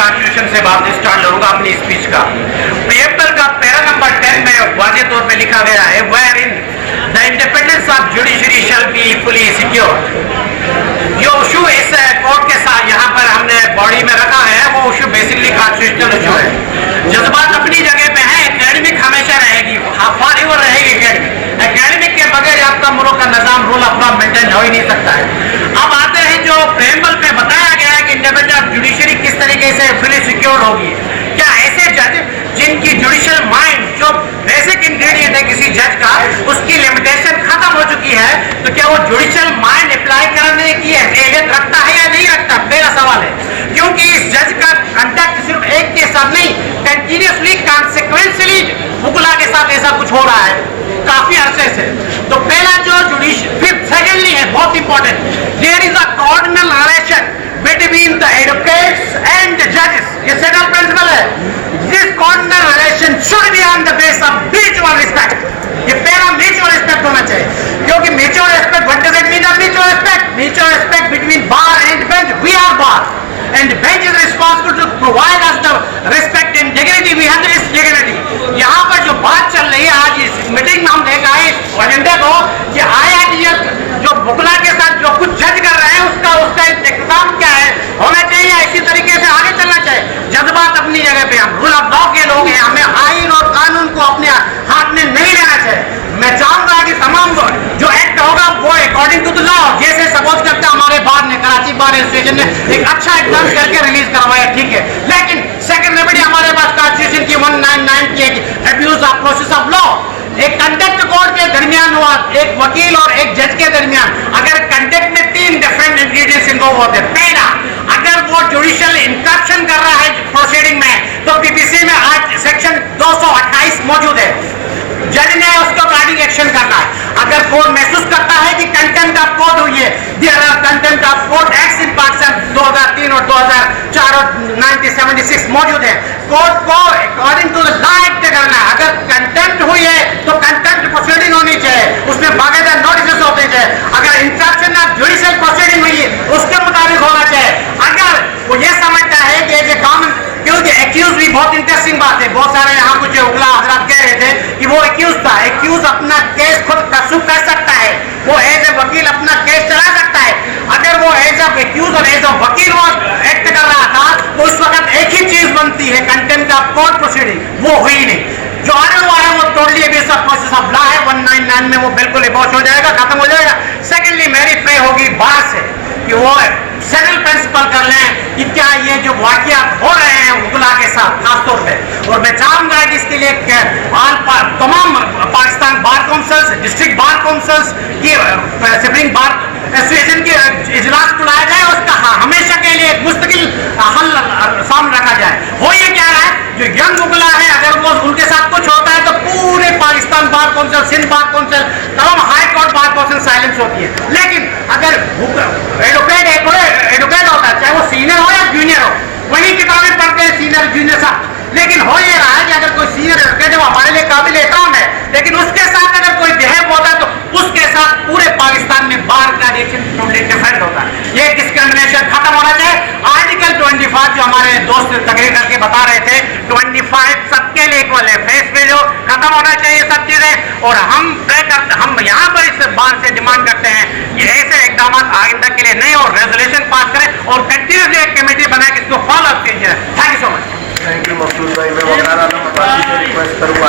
Constitution से बात start करूंगा अपनी स्पीच का। पेपर का पैरा नंबर 10 में वाज़ेह तौर पे लिखा गया है, where in the independence of judiciary shall be fully secure. जो इशू इस कोर्ट के साथ यहाँ पर हमने बॉडी में रखा है वो इशू बेसिकली कॉन्स्टिट्यूशनल इशू है। जज्बात अपनी जगह पे है, एकेडमिक हमेशा रहेगी, फॉरएवर रहेगी एकेडमिक। एकेडमिक के बगैर आपका मुल्क का निजाम रूल ऑफ लॉ मेंटेन हो ही नहीं सकता है। अब आते हैं जो प्रेम्बल पे बताया गया है कि इंडिपेंडेंस ऑफ जुडिशरी किस तरीके से फुली सिक्योर होगी। क्या ऐसे जज जिनकी जुडिशियल माइंड जो बेसिक इंग्रेडिएंट है किसी जज का, उसकी लिमिटेशन खत्म हो चुकी है, तो क्या वो जुडिशियल माइंड अप्लाई करने की एहलियत रखता है या नहीं रखता, मेरा सवाल है। क्योंकि इस जज का कंटेक्ट सिर्फ एक के साथ नहीं, कंटिन्यूसली कॉन्सिक्वेंशली मुगला के साथ ऐसा कुछ हो रहा है काफी अरसे से। तो पहला जो फिर सेकेंडली है बहुत important, there is a coordination relation between the advocates and the जजेस। ये सेकंड प्रिंसिपल है। This coordination relation should be on the base of mutual respect. ये पहला म्यूचुअल रिस्पेक्ट होना चाहिए, क्योंकि mutual respect, what does it mean mutual respect? Mutual respect between bar and bench. We are bar and bench is responsible to provide us the respect and dignity we have this dignity। यहाँ पर जो बात चल रही है आज इस meeting में हम देख आए एजेंडे को कि आईआईटी जो बुकला के साथ जो कुछ जज कर रहे हैं उसका इख्तिताम क्या है, होना चाहिए इसी तरीके से आगे चलना चाहिए। जज्बात अपनी जगह पे, हम रूल ऑफ लॉ के लोग हैं, हमें आइन और कानून को अपने हाथ में नहीं लेना चाहिए। मैं चाहूंगा कि तमाम जो एक्ट होगा वो अकॉर्डिंग टू द लॉ, जैसे सपोज करते हैं हमारे बार ने, कराची बार एसोसिएशन ने एक अच्छा एग्जाम करके रिलीज करवाया, ठीक है, लेकिन सेकंड रेमेडी हमारे पास कॉन्स्टिट्यूशन की 199 की abuse of process of law. एक कंटेक्ट कोर्ट के दरमियान हुआ, एक वकील और एक जज के दरमियान, अगर कंटेक्ट में 3 डिफरेंट इंग्रेडिएंट्स इन्वॉल्व होते हैं। पहला, अगर वो जुडिशियल इंटरप्शन कर रहा है प्रोसीडिंग में, तो पीपीसी में आज सेक्शन 228 मौजूद है, जज ने उसको गार्डिंग एक्शन करना है। अगर कोर्ट महसूस करता है कि कंटेम्प्ट ऑफ कोर्ट हुई है, contempt of court act in Pakistan 2003 और 2004 और 1976 मौजूद है, कोर्ट को according to the law act करना है। अगर कंटेम्प्ट हुई है तो कंटेम्प्ट प्रोसीडिंग होनी चाहिए, उसमें बाकायदा नोटिस होते चाहिए। अगर इंटरप्शन ऑफ जुडिशियल प्रोसीडिंग हुई है उसके मुताबिक होना चाहिए। अगर वो ये समझता है कि एज ए कॉमन, क्योंकि एक्यूज भी बहुत इंटरेस्टिंग बात है, बहुत सारे यहाँ कुछ उगला हजरात कह रहे थे कि वो एक्यूज था, एक्यूज अपना केस खुद प्रस्तुत कर सकता है, वो एज ए वकील अपना केस चला सकता है। अगर वो एज ऑफ एक्यूज और एज ऑफ वकील वो एक्ट कर रहा था तो उस वक्त एक ही चीज बनती है, कंटेम्प्ट ऑफ कोर्ट प्रोसीडिंग, वो हुई नहीं। जो आने हुआ है वो totally base of process of law है, 199 में वो बिल्कुल अबॉश हो जाएगा, खत्म हो जाएगा। सेकेंडली मेरी प्रे होगी बाहर से कि वो सेटल प्रिंसिपल कर लें कि क्या ये जो वाकयात हो रहे हैं मुगला के साथ खासतौर पे, और मैं चाहूंगा कि इसके लिए तमाम पाकिस्तान बार काउंसिल्स, डिस्ट्रिक्ट बार काउंसिल्स की सुप्रीम बार एसोसिएशन के इजलास बुलाया जाए, उसका हमेशा के लिए एक मुस्तकिल हल सामने रखा जाए। हो ये क्या रहा है, जो यंग मुगला है अगर वो उनके साथ कुछ होता है तो पूरे Pakistan bar council, Sindh bar council, तमाम high court bar council silence होती है। लेकिन अगर एडवोकेट होता है, चाहे वो सीनियर हो या जूनियर हो, वही किताबें पढ़ते हैं सीनियर जूनियर साथ। लेकिन हो ये रहा है कि अगर कोई सीनियर एडवोकेट है वो हमारे लिए काबिल एहतराम है, लेकिन उसके साथ अगर कोई बिहेव होता है तो उसके साथ पूरे पाकिस्तान में बार का रिएक्शन टोटली डिफरेंट होता है। ये डिस्क्रिमिनेशन खत्म होना चाहिए। आर्टिकल 25 जो हमारे दोस्त तकरीर करके बता रहे थे, 25 सबके लिए इक्वल है, फेस पे जो खत्म होना चाहिए सब चीजें। और हम यहाँ पर इस बार से डिमांड करते हैं कि ऐसे इकदाम आइंदा के लिए नहीं और रेजोल्यूशन पास करें और कंटिन्यूसली एक कमेटी बनाए कि इसको फॉलो अप कीजिए। Thank you so much. Thank you Maqsood भाई। मैं रिक्वेस्ट करूँगा